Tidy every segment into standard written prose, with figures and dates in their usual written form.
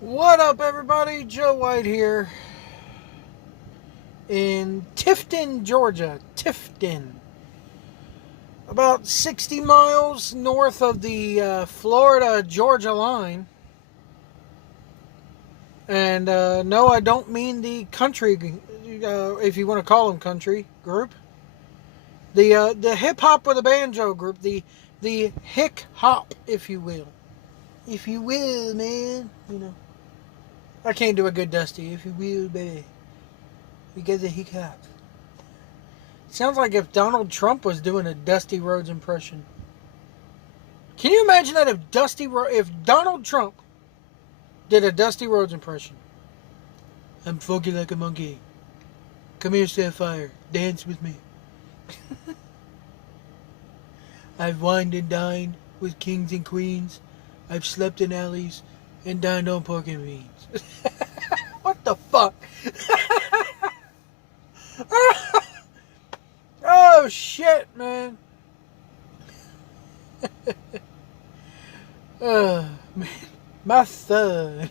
What up, everybody? Joe White here in Tifton, Georgia. Tifton. About 60 miles north of the Florida-Georgia line. And no, I don't mean the country, if you want to call them country, group. The hip-hop with a banjo group. The hick hop, if you will. If you will, man. You know. I can't do a good Dusty, if you will, baby. Because of hick hop. Sounds like if Donald Trump was doing a Dusty Rhodes impression. Can you imagine that if Donald Trump did a Dusty Rhodes impression? I'm funky like a monkey. Come here, Sapphire. Dance with me. I've wined and dined with kings and queens. I've slept in alleys and dined on pork and beans. What the fuck? Oh shit, man. Man, my son.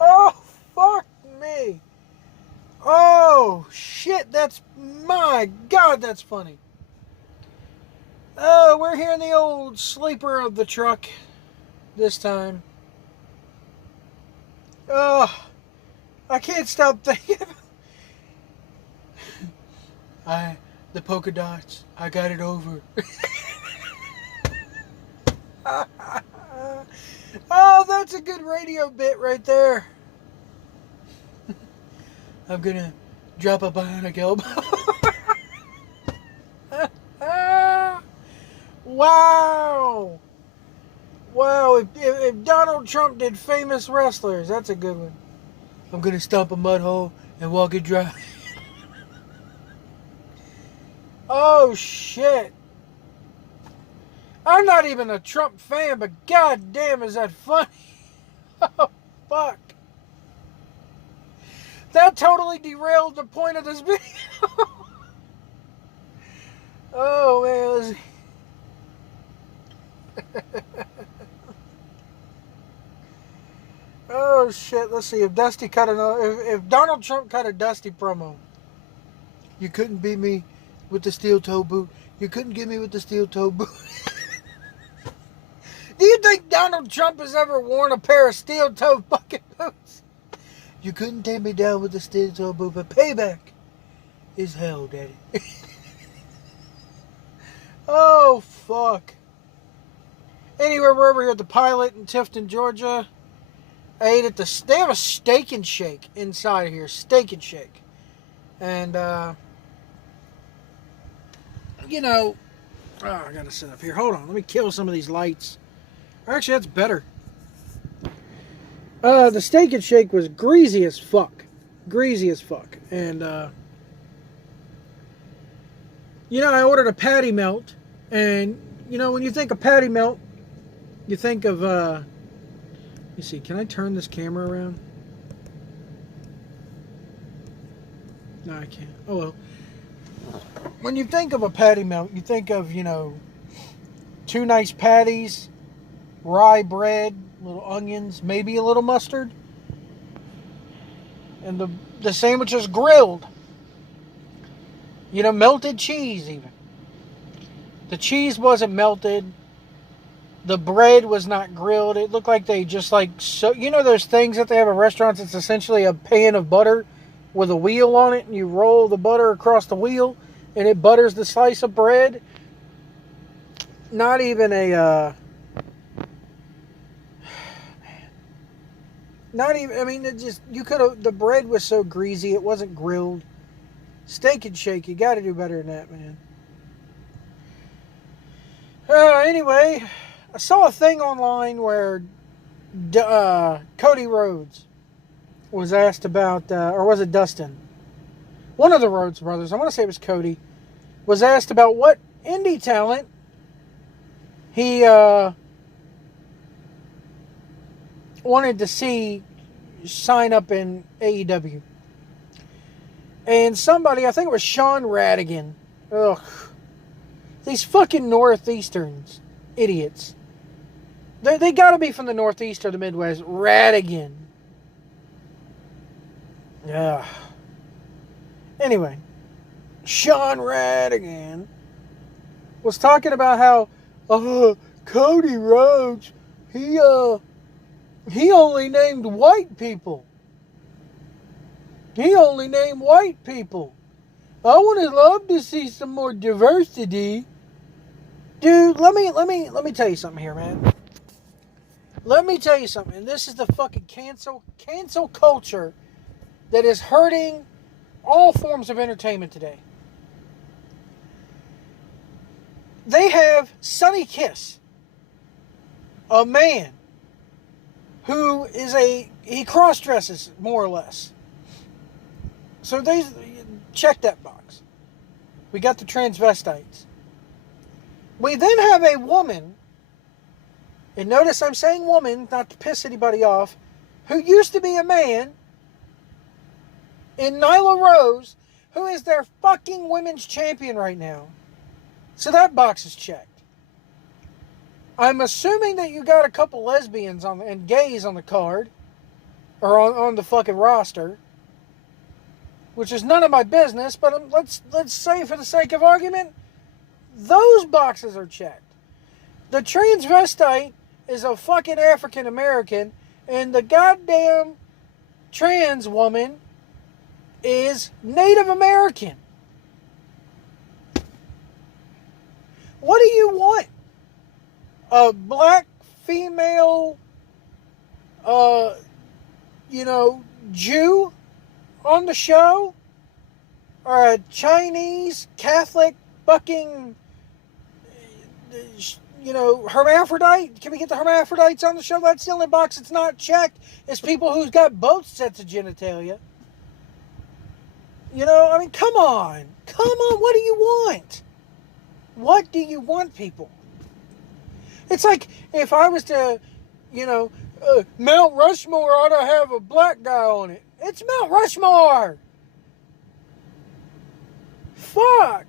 Oh fuck me. Oh shit, that's my god, that's funny. Oh, we're here in the old sleeper of the truck this time. Oh, I can't stop thinking. The polka dots, I got it over. Oh, that's a good radio bit right there. I'm gonna drop a bionic elbow. Wow. Wow, if Donald Trump did famous wrestlers, that's a good one. I'm gonna stomp a mud hole and walk it dry. Oh shit. I'm not even a Trump fan, but god damn is that funny. Oh fuck. That totally derailed the point of this video. Oh man. Oh shit, let's see if Donald Trump cut a Dusty promo. You couldn't beat me with the steel toe boot. You couldn't get me with the steel toe boot. Do you think Donald Trump has ever worn a pair of steel toe fucking boots? You couldn't take me down with the steel toe boot, but payback is hell, daddy. Oh fuck. Anyway, we're over here at the Pilot in Tifton, Georgia. I ate at they have a Steak and Shake inside of here. Steak and Shake. And, you know, I gotta sit up here. Hold on, let me kill some of these lights. Actually, that's better. The Steak and Shake was greasy as fuck. Greasy as fuck. And, you know, I ordered a patty melt. And, you know, when you think of patty melt, you think of, let me see, can I turn this camera around? No, I can't. Oh, well. When you think of a patty melt, you think of, you know, 2 nice patties, rye bread, little onions, maybe a little mustard. And the sandwich is grilled. You know, melted cheese even. The cheese wasn't melted. The bread was not grilled. It looked like they just like, so you know those things that they have at restaurants? It's essentially a pan of butter with a wheel on it, and you roll the butter across the wheel, and it butters the slice of bread. Not even a, not even, I mean, it just, you could have, the bread was so greasy, it wasn't grilled. Steak and Shake, you got to do better than that, man. Anyway, I saw a thing online where Cody Rhodes was asked about, or was it Dustin? One of the Rhodes brothers, I want to say it was Cody, was asked about what indie talent he wanted to see sign up in AEW. And somebody, I think it was Sean Radigan. Ugh. These fucking Northeasterns. Idiots. They got to be from the Northeast or the Midwest. Radigan. Yeah. Anyway, Sean Radigan was talking about how Cody Rhodes, he only named white people. He only named white people. I would love to see some more diversity. Dude, let me tell you something here, man. Let me tell you something. And this is the fucking cancel culture that is hurting all forms of entertainment today. They have Sonny Kiss, a man who is he cross-dresses more or less. So they check that box. We got the transvestites. We then have a woman, and notice I'm saying woman, not to piss anybody off, who used to be a man, in Nyla Rose, who is their fucking women's champion right now. So that box is checked. I'm assuming that you got a couple lesbians and gays on the card, or on the fucking roster, which is none of my business, but let's say for the sake of argument, those boxes are checked. The transvestite is a fucking African American, and the goddamn trans woman is Native American. What do you want? A black female, Jew on the show? Or a Chinese Catholic fucking, hermaphrodite? Can we get the hermaphrodites on the show? That's the only box that's not checked. Is people who's got both sets of genitalia. Come on. Come on, what do you want? What do you want, people? It's like if I was to, Mount Rushmore ought to have a black guy on it. It's Mount Rushmore. Fuck.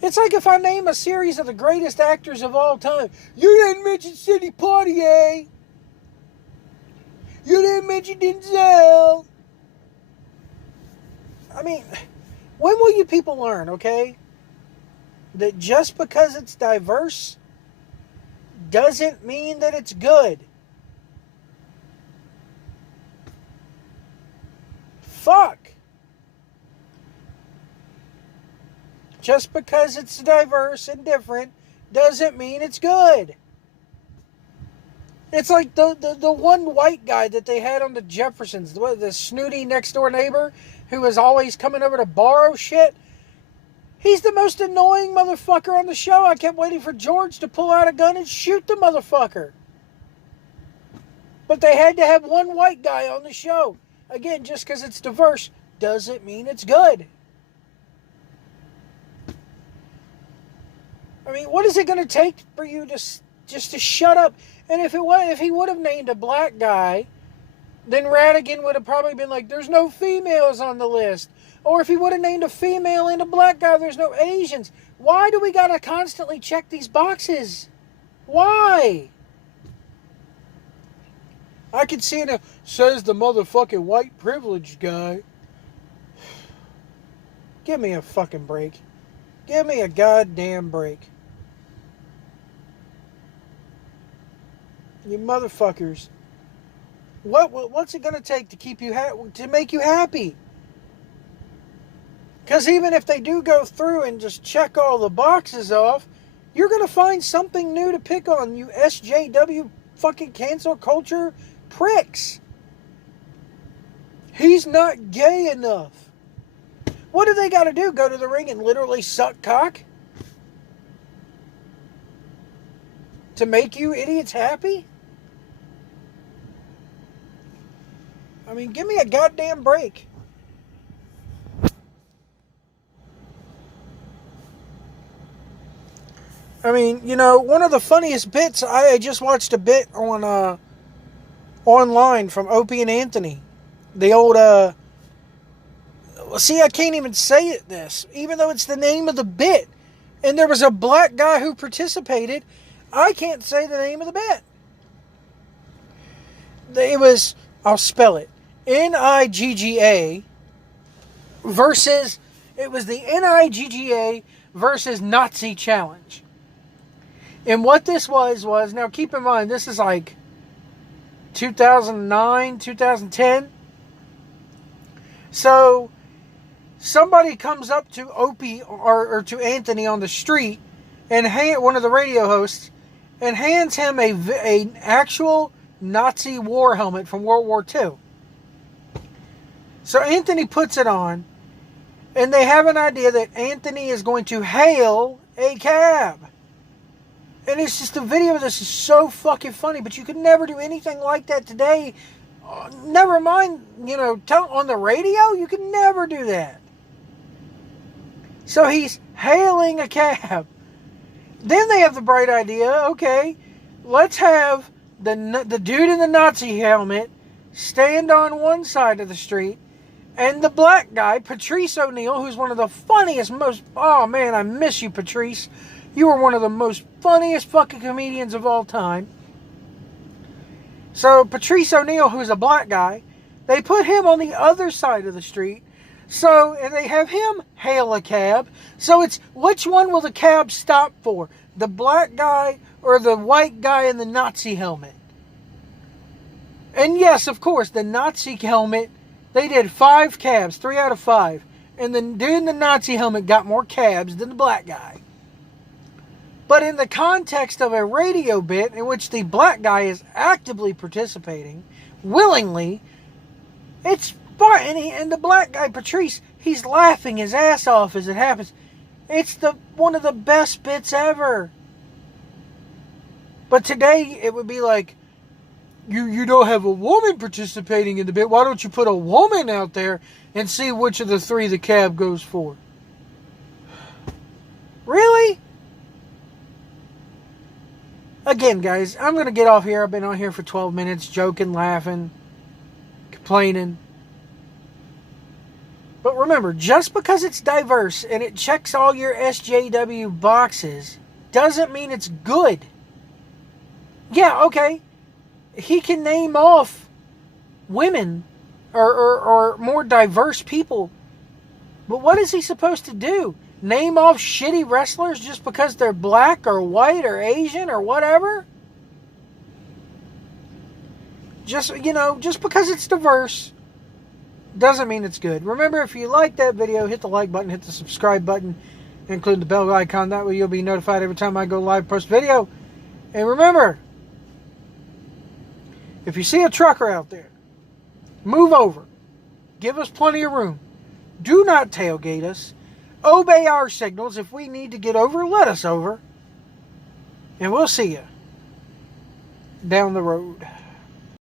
It's like if I name a series of the greatest actors of all time. You didn't mention Sidney Poitier. You didn't mention Denzel. I mean, when will you people learn, okay, that just because it's diverse doesn't mean that it's good? Fuck. Just because it's diverse and different doesn't mean it's good. It's like the one white guy that they had on the Jeffersons, the snooty next door neighbor who was always coming over to borrow shit. He's the most annoying motherfucker on the show. I kept waiting for George to pull out a gun and shoot the motherfucker. But they had to have one white guy on the show. Again, just because it's diverse doesn't mean it's good. I mean, what is it going to take for you to just to shut up? And if he would have named a black guy, then Radigan would have probably been like, there's no females on the list. Or if he would have named a female and a black guy, there's no Asians. Why do we got to constantly check these boxes? Why? I can see it, says the motherfucking white privileged guy. Give me a fucking break. Give me a goddamn break. You motherfuckers. What's it going to take to keep you to make you happy? Because even if they do go through and just check all the boxes off, you're going to find something new to pick on, you SJW fucking cancel culture pricks. He's not gay enough. What do they got to do? Go to the ring and literally suck cock? To make you idiots happy? I mean, give me a goddamn break. I mean, one of the funniest bits, I just watched a bit on online from Opie and Anthony. The old, see, I can't even say this, even though it's the name of the bit. And there was a black guy who participated. I can't say the name of the bit. It was, I'll spell it, Nigga versus, it was the Nigga versus Nazi challenge. And what this was, now keep in mind, this is like 2009, 2010. So, somebody comes up to Opie or to Anthony on the street, and one of the radio hosts, and hands him an actual Nazi war helmet from World War II. So Anthony puts it on, and they have an idea that Anthony is going to hail a cab. And it's just, the video of this is so fucking funny, but you could never do anything like that today. Never mind, on the radio, you could never do that. So he's hailing a cab. Then they have the bright idea, okay, let's have the dude in the Nazi helmet stand on one side of the street, and the black guy, Patrice O'Neal, who's one of the funniest, oh man, I miss you, Patrice. You were one of the most funniest fucking comedians of all time. So Patrice O'Neal, who's a black guy, they put him on the other side of the street. So, and they have him hail a cab. So it's, which one will the cab stop for? The black guy or the white guy in the Nazi helmet? And yes, of course, the Nazi helmet, they did 5 cabs, 3 out of 5. And the dude in the Nazi helmet got more cabs than the black guy. But in the context of a radio bit in which the black guy is actively participating, willingly, it's fine. And the black guy, Patrice, he's laughing his ass off as it happens. It's one of the best bits ever. But today, it would be like, you don't have a woman participating in the bit. Why don't you put a woman out there and see which of the 3 the cab goes for? Really? Again, guys, I'm going to get off here. I've been on here for 12 minutes, joking, laughing, complaining. But remember, just because it's diverse and it checks all your SJW boxes doesn't mean it's good. Yeah, okay. He can name off women or more diverse people. But what is he supposed to do? Name off shitty wrestlers just because they're black or white or Asian or whatever? Just because it's diverse doesn't mean it's good. Remember, if you like that video, hit the like button, hit the subscribe button, include the bell icon. That way you'll be notified every time I go live, post video. And remember, if you see a trucker out there, move over. Give us plenty of room. Do not tailgate us. Obey our signals. If we need to get over, let us over. And we'll see you down the road.